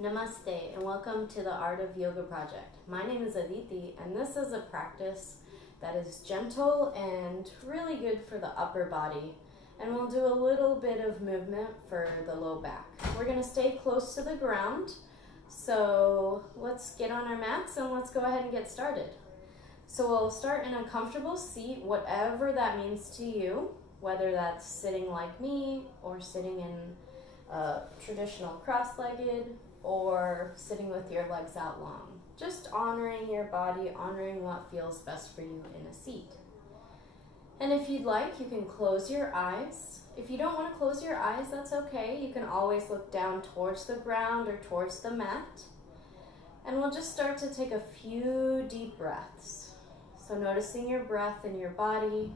Namaste and welcome to the Art of Yoga Project. My name is Aditi and this is a practice that is gentle and really good for the upper body, and we'll do a little bit of movement for the low back. We're going to stay close to the ground, so let's get on our mats and let's go ahead and get started. So we'll start in a comfortable seat, whatever that means to you, whether that's sitting like me or sitting in traditional cross-legged or sitting with your legs out long. Just honoring your body, honoring what feels best for you in a seat. And if you'd like, you can close your eyes. If you don't want to close your eyes, that's okay. You can always look down towards the ground or towards the mat. And we'll just start to take a few deep breaths. So noticing your breath in your body,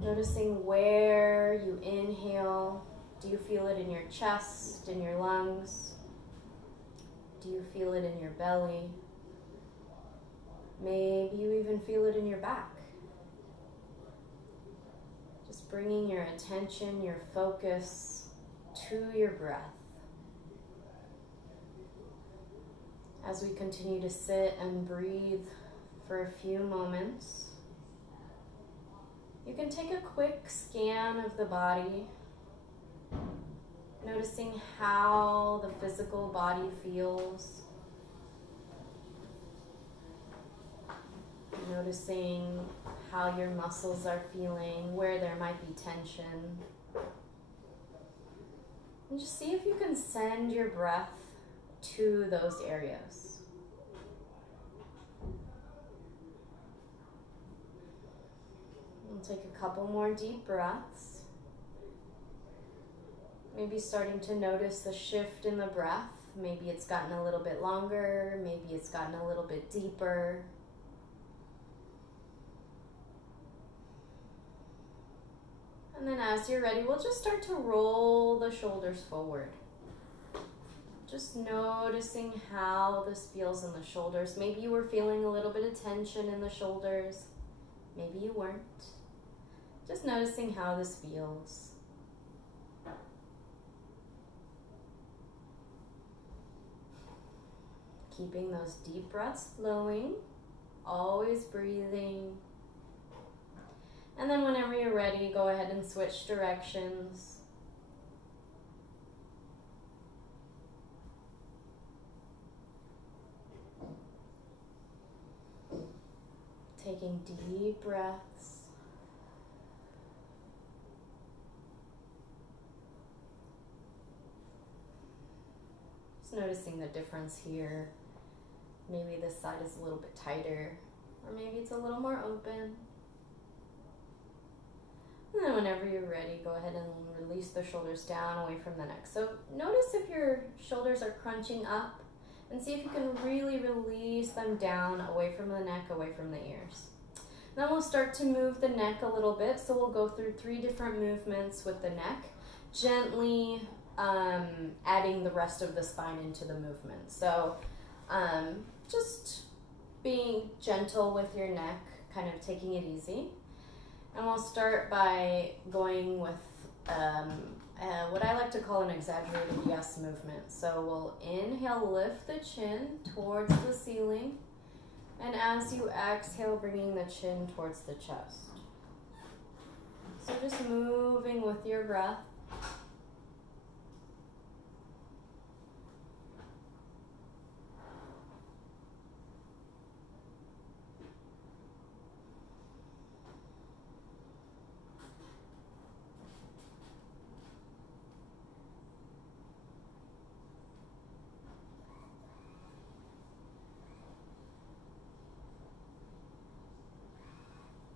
noticing where you inhale. Do you feel it in your chest, in your lungs? Do you feel it in your belly? Maybe you even feel it in your back. Just bringing your attention, your focus to your breath. As we continue to sit and breathe for a few moments, you can take a quick scan of the body, noticing how the physical body feels. Noticing how your muscles are feeling, where there might be tension. And just see if you can send your breath to those areas. We'll take a couple more deep breaths. Maybe starting to notice the shift in the breath. Maybe it's gotten a little bit longer, maybe it's gotten a little bit deeper. And then as you're ready, we'll just start to roll the shoulders forward. Just noticing how this feels in the shoulders. Maybe you were feeling a little bit of tension in the shoulders. Maybe you weren't. Just noticing how this feels. Keeping those deep breaths flowing, always breathing. And then whenever you're ready, go ahead and switch directions. Taking deep breaths. Just noticing the difference here. Maybe this side is a little bit tighter, or maybe it's a little more open. And then whenever you're ready, go ahead and release the shoulders down away from the neck. So notice if your shoulders are crunching up, and see if you can really release them down away from the neck, away from the ears. Then we'll start to move the neck a little bit. So we'll go through 3 different movements with the neck, gently adding the rest of the spine into the movement. So just being gentle with your neck, kind of taking it easy. And we'll start by going with what I like to call an exaggerated yes movement. So we'll inhale, lift the chin towards the ceiling. And as you exhale, bringing the chin towards the chest. So just moving with your breath.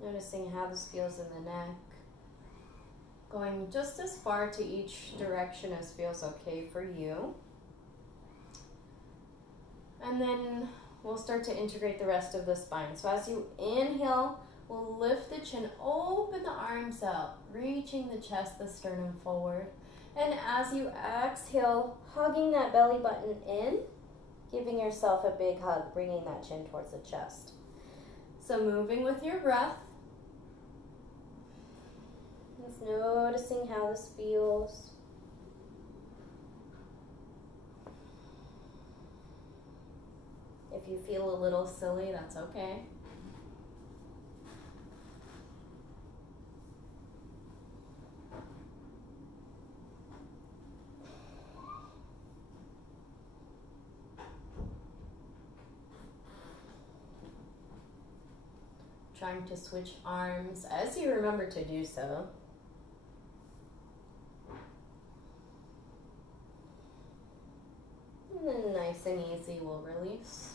Noticing how this feels in the neck. Going just as far to each direction as feels okay for you. And then we'll start to integrate the rest of the spine. So as you inhale, we'll lift the chin, open the arms out, reaching the chest, the sternum forward. And as you exhale, hugging that belly button in, giving yourself a big hug, bringing that chin towards the chest. So moving with your breath. Just noticing how this feels. If you feel a little silly, that's okay. Trying to switch arms as you remember to do so. And then nice and easy, we'll release.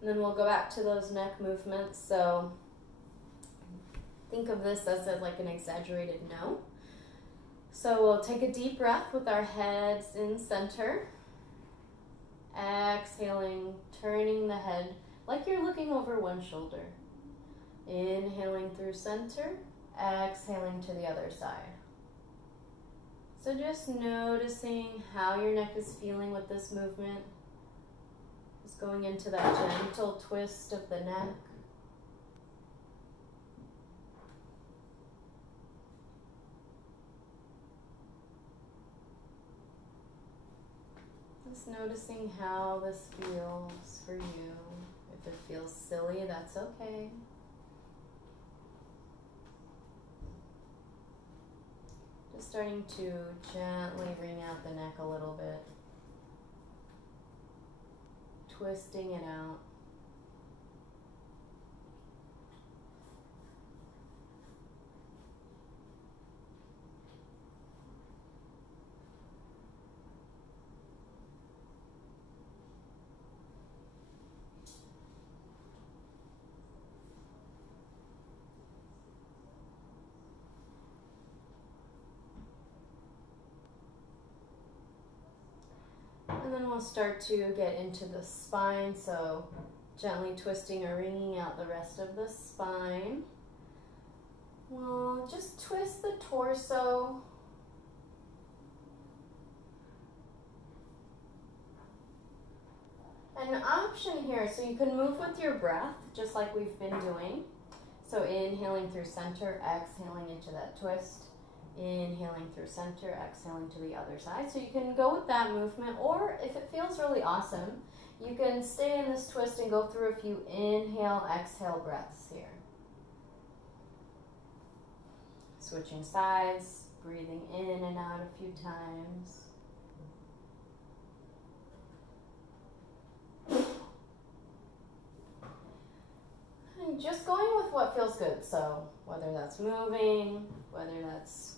And then we'll go back to those neck movements. So think of this as like an exaggerated no. So we'll take a deep breath with our heads in center. Exhaling, turning the head like you're looking over one shoulder. Inhaling through center, exhaling to the other side. So just noticing how your neck is feeling with this movement. Just going into that gentle twist of the neck. Just noticing how this feels for you. If it feels silly, that's okay. Starting to gently wring out the neck a little bit, twisting it out. And then we'll start to get into the spine, so gently twisting or wringing out the rest of the spine. We'll just twist the torso. An option here, so you can move with your breath, just like we've been doing. So inhaling through center, exhaling into that twist. Inhaling through center, exhaling to the other side. So you can go with that movement, or if it feels really awesome, you can stay in this twist and go through a few inhale, exhale breaths here. Switching sides, breathing in and out a few times. And just going with what feels good. So whether that's moving, whether that's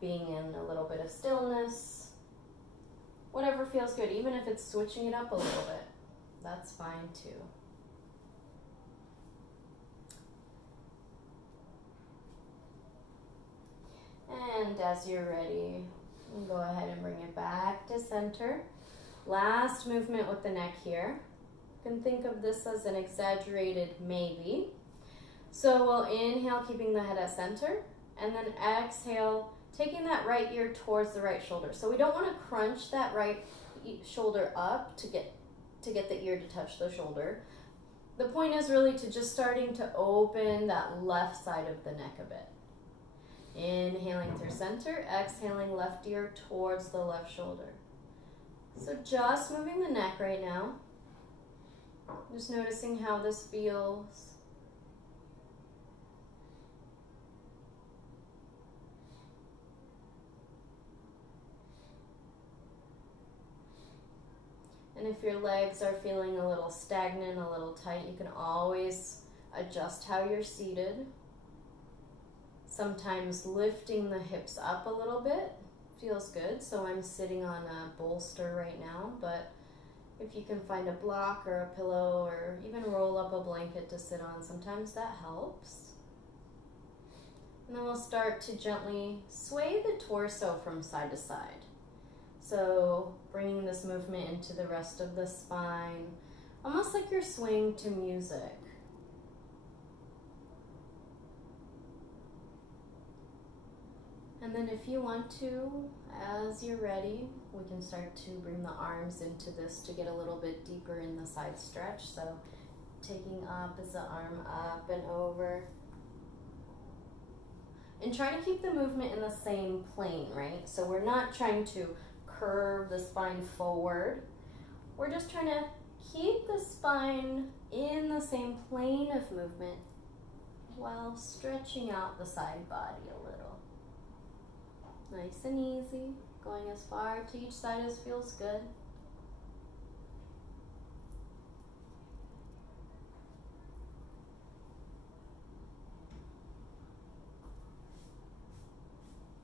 being in a little bit of stillness, whatever feels good, even if it's switching it up a little bit, that's fine too. And as you're ready, go ahead and bring it back to center. Last movement with the neck here. You can think of this as an exaggerated maybe. So we'll inhale, keeping the head at center, and then exhale, taking that right ear towards the right shoulder. So we don't want to crunch that right shoulder up to get the ear to touch the shoulder. The point is really to just starting to open that left side of the neck a bit. Inhaling through center, exhaling left ear towards the left shoulder. So just moving the neck right now. Just noticing how this feels. And if your legs are feeling a little stagnant, a little tight, you can always adjust how you're seated. Sometimes lifting the hips up a little bit feels good. So I'm sitting on a bolster right now, but if you can find a block or a pillow or even roll up a blanket to sit on, sometimes that helps. And then we'll start to gently sway the torso from side to side. So bringing this movement into the rest of the spine, almost like you're swaying to music. And then if you want to, as you're ready, we can start to bring the arms into this to get a little bit deeper in the side stretch. So taking opposite arm up and over. And trying to keep the movement in the same plane, right? So we're not trying to curve the spine forward. We're just trying to keep the spine in the same plane of movement while stretching out the side body a little. Nice and easy, going as far to each side as feels good.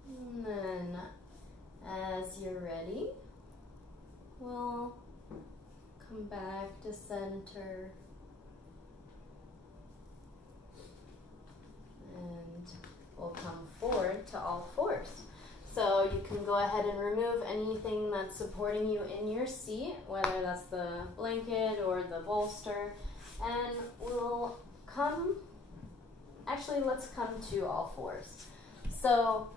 And then, as you're ready, we'll come back to center. And we'll come forward to all fours. So you can go ahead and remove anything that's supporting you in your seat, whether that's the blanket or the bolster. And we'll come, actually let's come to all fours. So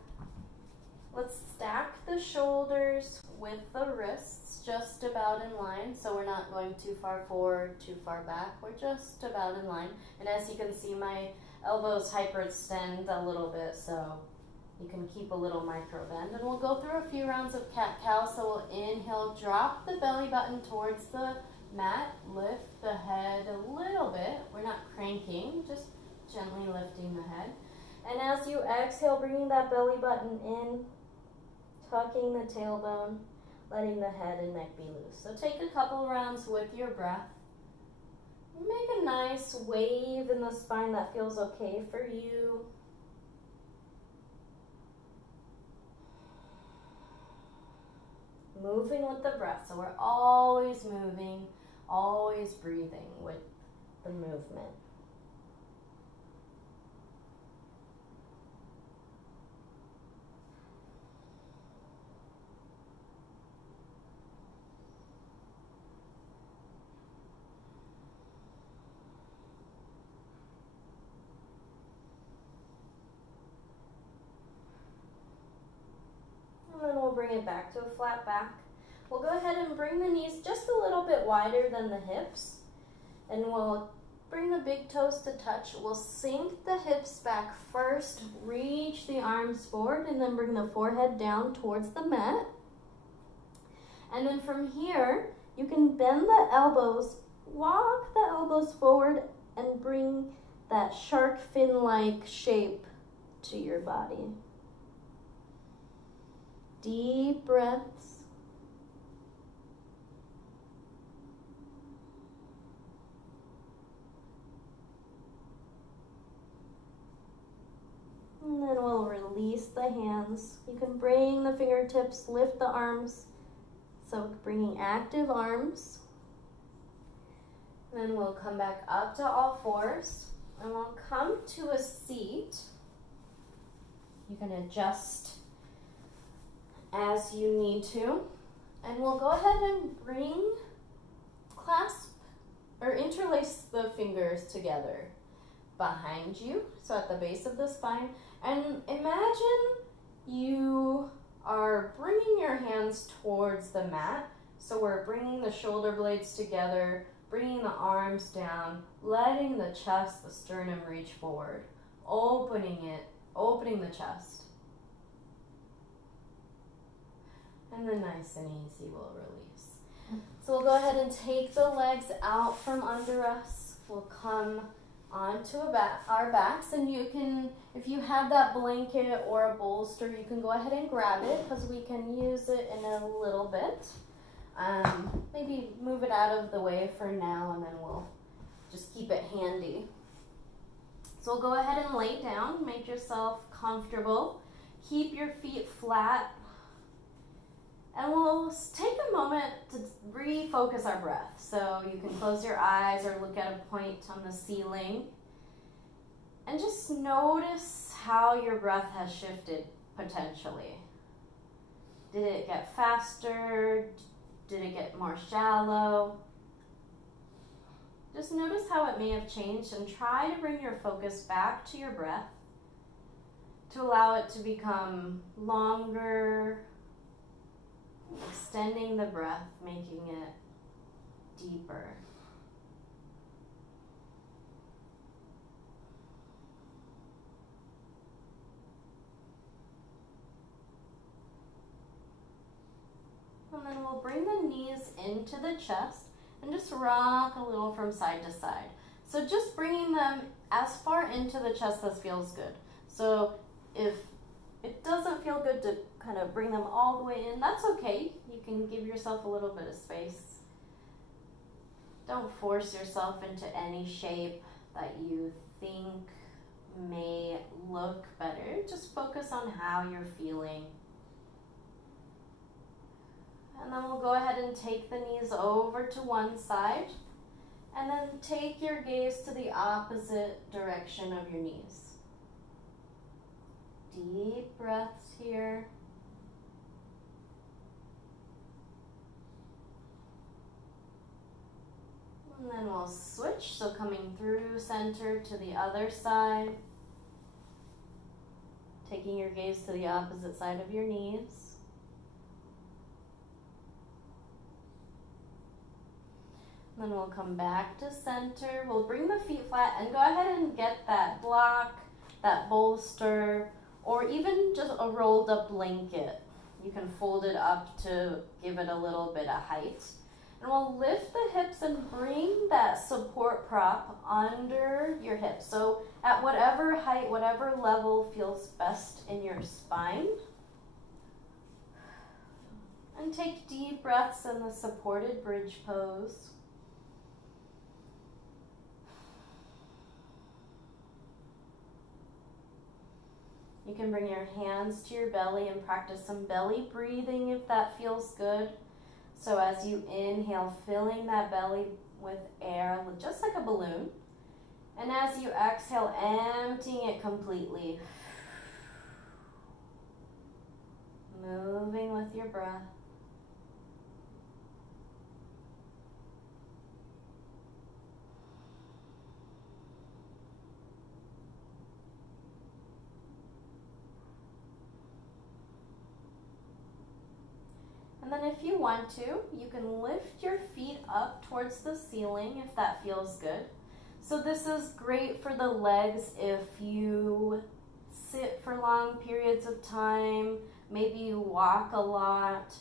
let's stack the shoulders with the wrists just about in line. So we're not going too far forward, too far back. We're just about in line. And as you can see, my elbows hyperextend a little bit, so you can keep a little micro bend. And we'll go through a few rounds of cat-cow. So we'll inhale, drop the belly button towards the mat, lift the head a little bit. We're not cranking, just gently lifting the head. And as you exhale, bringing that belly button in, tucking the tailbone, letting the head and neck be loose. So take a couple rounds with your breath. Make a nice wave in the spine that feels okay for you. Moving with the breath. So we're always moving, always breathing with the movement. And then we'll bring it back to a flat back. We'll go ahead and bring the knees just a little bit wider than the hips. And we'll bring the big toes to touch. We'll sink the hips back first, reach the arms forward, and then bring the forehead down towards the mat. And then from here, you can bend the elbows, walk the elbows forward, and bring that shark fin-like shape to your body. Deep breaths. And then we'll release the hands. You can bring the fingertips, lift the arms. So bringing active arms. And then we'll come back up to all fours. And we'll come to a seat. You can adjust as you need to. And we'll go ahead and clasp or interlace the fingers together behind you, so at the base of the spine. And imagine you are bringing your hands towards the mat. So we're bringing the shoulder blades together, bringing the arms down, letting the chest, the sternum reach forward, opening the chest. And then nice and easy, we'll release. So we'll go ahead and take the legs out from under us. We'll come onto our backs, and you can, if you have that blanket or a bolster, you can go ahead and grab it because we can use it in a little bit. Maybe move it out of the way for now, and then we'll just keep it handy. So we'll go ahead and lay down, make yourself comfortable. Keep your feet flat. And we'll take a moment to refocus our breath. So you can close your eyes or look at a point on the ceiling. And just notice how your breath has shifted potentially. Did it get faster? Did it get more shallow? Just notice how it may have changed, and try to bring your focus back to your breath to allow it to become longer, extending the breath, making it deeper. And then we'll bring the knees into the chest, and just rock a little from side to side. So just bringing them as far into the chest as feels good. So if it doesn't feel good to kind of bring them all the way in, that's okay. You can give yourself a little bit of space. Don't force yourself into any shape that you think may look better. Just focus on how you're feeling. And then we'll go ahead and take the knees over to one side, and then take your gaze to the opposite direction of your knees. Deep breaths here. And then we'll switch, so coming through center to the other side. Taking your gaze to the opposite side of your knees. Then we'll come back to center. We'll bring the feet flat and go ahead and get that block, that bolster, or even just a rolled up blanket. You can fold it up to give it a little bit of height. And we'll lift the hips and bring that support prop under your hips. So at whatever height, whatever level feels best in your spine. And take deep breaths in the supported bridge pose. You can bring your hands to your belly and practice some belly breathing if that feels good. So as you inhale, filling that belly with air, just like a balloon. And as you exhale, emptying it completely. Moving with your breath. And then if you want to, you can lift your feet up towards the ceiling if that feels good. So this is great for the legs if you sit for long periods of time, maybe you walk a lot.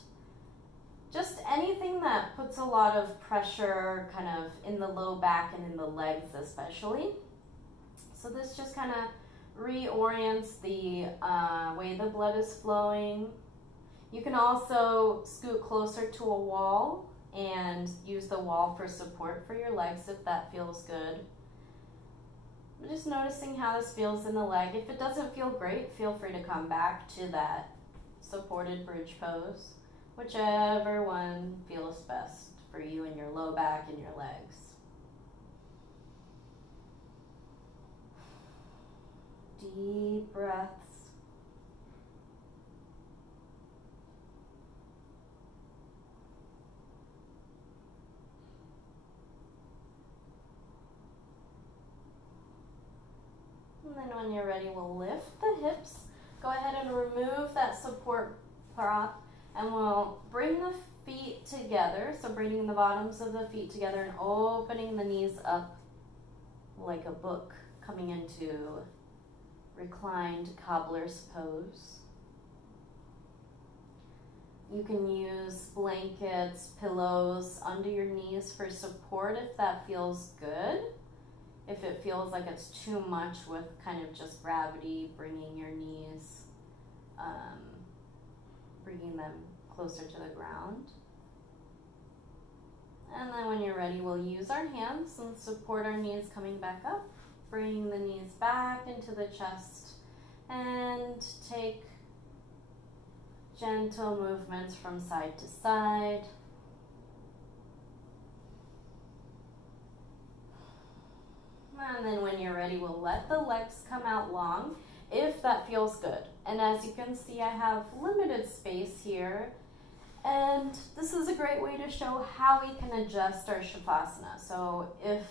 Just anything that puts a lot of pressure kind of in the low back and in the legs especially. So this just kind of reorients the way the blood is flowing. You can also scoot closer to a wall and use the wall for support for your legs if that feels good. Just noticing how this feels in the leg. If it doesn't feel great, feel free to come back to that supported bridge pose, whichever one feels best for you in your low back and your legs. Deep breaths. And then when you're ready, we'll lift the hips. Go ahead and remove that support prop, and we'll bring the feet together. So bringing the bottoms of the feet together and opening the knees up like a book, coming into reclined cobbler's pose. You can use blankets, pillows under your knees for support if that feels good. If it feels like it's too much with kind of just gravity, bringing your knees, bringing them closer to the ground. And then when you're ready, we'll use our hands and support our knees coming back up. Bring the knees back into the chest and take gentle movements from side to side. And then when you're ready, we'll let the legs come out long if that feels good. And as you can see, I have limited space here. And this is a great way to show how we can adjust our Shavasana. So if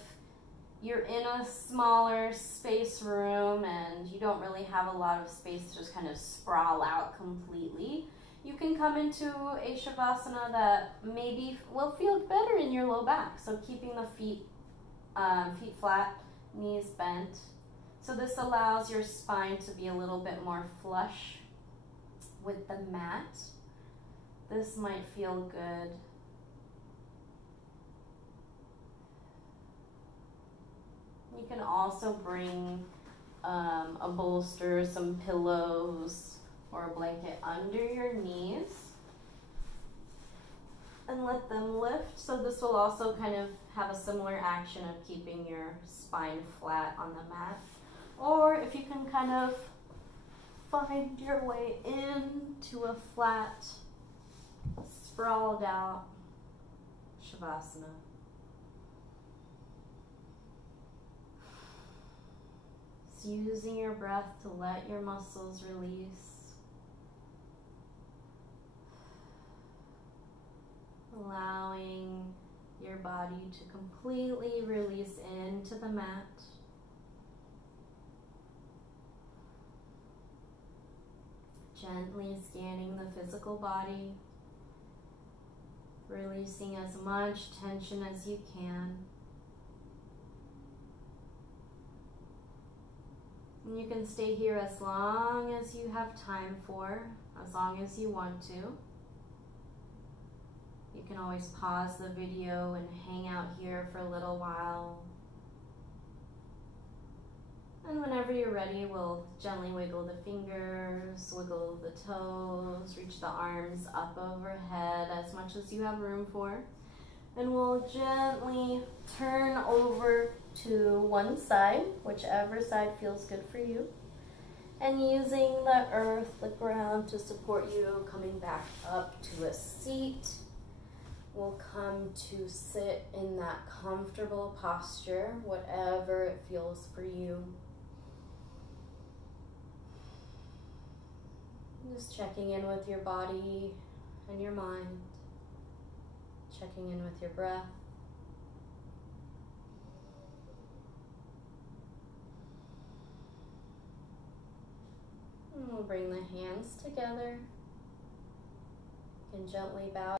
you're in a smaller space room and you don't really have a lot of space to just kind of sprawl out completely, you can come into a Shavasana that maybe will feel better in your low back. So keeping the feet flat, knees bent. So this allows your spine to be a little bit more flush with the mat. This might feel good. You can also bring a bolster, some pillows, or a blanket under your knees and let them lift. So this will also kind of have a similar action of keeping your spine flat on the mat. Or if you can kind of find your way into a flat, sprawled out Shavasana. It's using your breath to let your muscles release. Allowing your body to completely release into the mat. Gently scanning the physical body, releasing as much tension as you can. And you can stay here as long as you have time for, as long as you want to. You can always pause the video and hang out here for a little while. And whenever you're ready, we'll gently wiggle the fingers, wiggle the toes, reach the arms up overhead as much as you have room for. And we'll gently turn over to one side, whichever side feels good for you. And using the earth, the ground to support you, coming back up to a seat. We'll come to sit in that comfortable posture, whatever it feels for you. Just checking in with your body and your mind. Checking in with your breath. And we'll bring the hands together. You can gently bow